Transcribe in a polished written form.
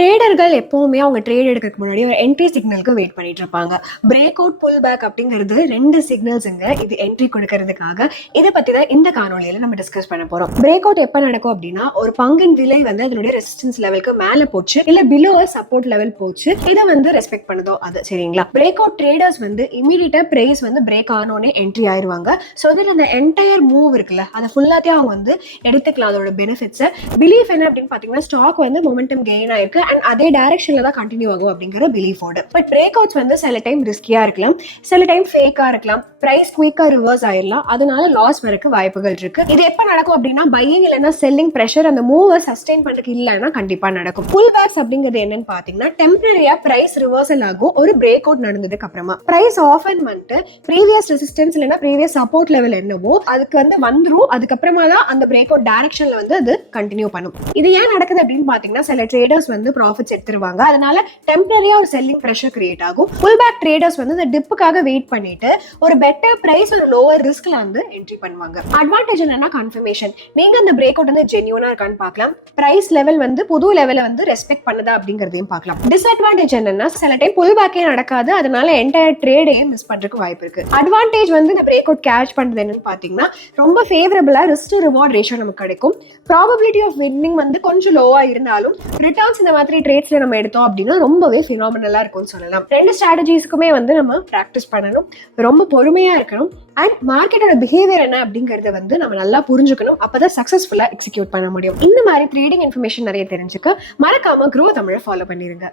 ட்ரேடர்கள் எப்பவுமே அவங்க ட்ரேட் எடுக்கிறதுக்கு முன்னாடி ஒரு என்ட்ரி சிக்னலுக்கு வெயிட் பண்ணிட்டு இருப்பாங்க. பிரேக் அவுட் புல் பேக் அப்படிங்கிறது 2 சிக்னல்ஸுங்க. இது என்ட்ரி கொடுக்கறதுக்காக இதை பத்தி தான் இந்த காணொலியில நம்ம டிஸ்கஸ் பண்ண போறோம். பிரேக் அவுட் எப்ப நடக்கும் அப்படின்னா, ஒரு பங்கின் விலை வந்து அதனுடைய ரெசிஸ்டன்ஸ் லெவலுக்கு மேல போச்சு, இல்ல பிலோ சப்போர்ட் லெவல் போச்சு, இதை வந்து ரெஸ்பெக்ட் பண்ணுதோ அது சரிங்களா. பிரேக் அவுட் ட்ரேடர்ஸ் வந்து இமீடியட்டா பிரைஸ் வந்து பிரேக் ஆனோடனே என்ட்ரி ஆயிருவாங்க. ஸோ தட் அந்த என்டையர் மூவ் இருக்குல்ல, அதை ஃபுல்லாத்தையும் அவங்க வந்து எடுத்துக்கலாம். அதோட பெனிஃபிட்ஸ் பிலீஃப் என்ன அப்படின்னு பாத்தீங்கன்னா, ஸ்டாக் வந்து மொமெண்டம் கெயின் ஆயிருக்கு அண்ட் அதே டைரக்ஷன்ல தான் கண்டினியூ ஆகும் அப்படிங்கிற பிலீஃபோட. பட் பிரேக் அவுட்ஸ் வந்து சில டைம் ரிஸ்கியா இருக்கலாம், சில டைம் ஃபேக்கா இருக்கலாம், பிரைஸ் குயிக்கா ரிவர்ஸ் ஆயிடலாம், அதனால லாஸ் வரக்கு வாய்ப்புகள் இருக்கு. இது எப்ப நடக்கும் அப்படின்னா, பையிங் இல்லைன்னா செல்லிங் பிரஷர் அந்த மூவை சஸ்டெயின் பண்றதுக்கு இல்லைன்னா கண்டிப்பா நடக்கும். புல் பேக்ஸ் அப்படிங்கிறது என்னன்னு பாத்தீங்கன்னா, டெம்பரரியா பிரைஸ் ரிவர்சல் ஆகும் ஒரு பிரேக் அவுட் நடந்ததுக்கு அப்புறமா. பிரைஸ் ஆஃபன் பண்ணிட்டு ப்ரீவியஸ் ரெசிஸ்டன்ஸ் இல்லைன்னா ப்ரீவியஸ் சப்போர்ட் லெவல் என்னவோ அதுக்கு வந்து வந்துரும். அதுக்கப்புறமா தான் அந்த பிரேக் அவுட் டைரக்ஷன்ல வந்து அது கண்டினியூ பண்ணும். இது ஏன் நடக்குது அப்படின்னு பாத்தீங்கன்னா, சில ட்ரேடர்ஸ் வந்து ப்ராஃபிட்ஸ் எடுத்துருவாங்க, அதனால டெம்பரரியா ஒரு செல்லிங் பிரஷர் கிரியேட் ஆகும். புல் பேக் ட்ரேடர்ஸ் வந்து இந்த டிப்புக்காக வெயிட் பண்ணிட்டு ஒரு பெட்டர் பிரைஸ் ஒரு லோவர் ரிஸ்க்ல வந்து என்ட்ரி பண்ணுவாங்க. அட்வான்டேஜ் என்னன்னா கன்ஃபர்மேஷன். நீங்க அந்த பிரேக் அவுட் வந்து ஜென்யூனா இருக்கான்னு பார்க்கலாம், பிரைஸ் லெவல் வந்து புது லெவலை வந்து ரெஸ்பெக்ட் பண்ணுதா அப்படிங்கறதையும் பார்க்கலாம். டிஸ்அட்வான்டேஜ் என்னன்னா, சில டைம் புல் பேக்கே நடக்காது, அதனால என்டையர் ட்ரேடையே மிஸ் பண்றதுக்கு வாய்ப்பு இருக்கு. அட்வான்டேஜ் வந்து இந்த பிரேக் அவுட் கேட்ச் பண்றது என்னன்னு பாத்தீங்கன்னா, ரொம்ப ஃபேவரபிளா ரிஸ்க் டு ரிவார்ட் ரேஷியோ நமக்கு கிடைக்கும். ப்ராபபிலிட்டி ஆஃப் வின்னிங் வந்து கொஞ்சம் லோவா இருந்தாலும் ரிட்டர்ன்ஸ் இந்த மாதிரி ட்ரேட்ஸ்ல நம்ம எடுத்தோம் அப்படின்னா ரொம்பவே ஃபினாமினலா இருக்கும்னு சொல்லலாம். 2 ஸ்ட்ராட்டஜிஸ்க்குமே வந்து நம்ம பிராக்டிஸ் பண்ணணும், ரொம்ப பொறுமையா இருக்கணும் அண்ட் மார்க்கெட்டோட பிஹேவியர் என்ன அப்படிங்கறத வந்து நம்ம நல்லா புரிஞ்சுக்கணும். அப்பதான் சக்சஸ்ஃபுல்லா எக்ஸிக்யூட் பண்ண முடியும். இந்த மாதிரி ட்ரேடிங் இன்ஃபர்மேஷன் நிறைய தெரிஞ்சுக்க மறக்காம க்ரோ தமிழை ஃபாலோ பண்ணிருங்க.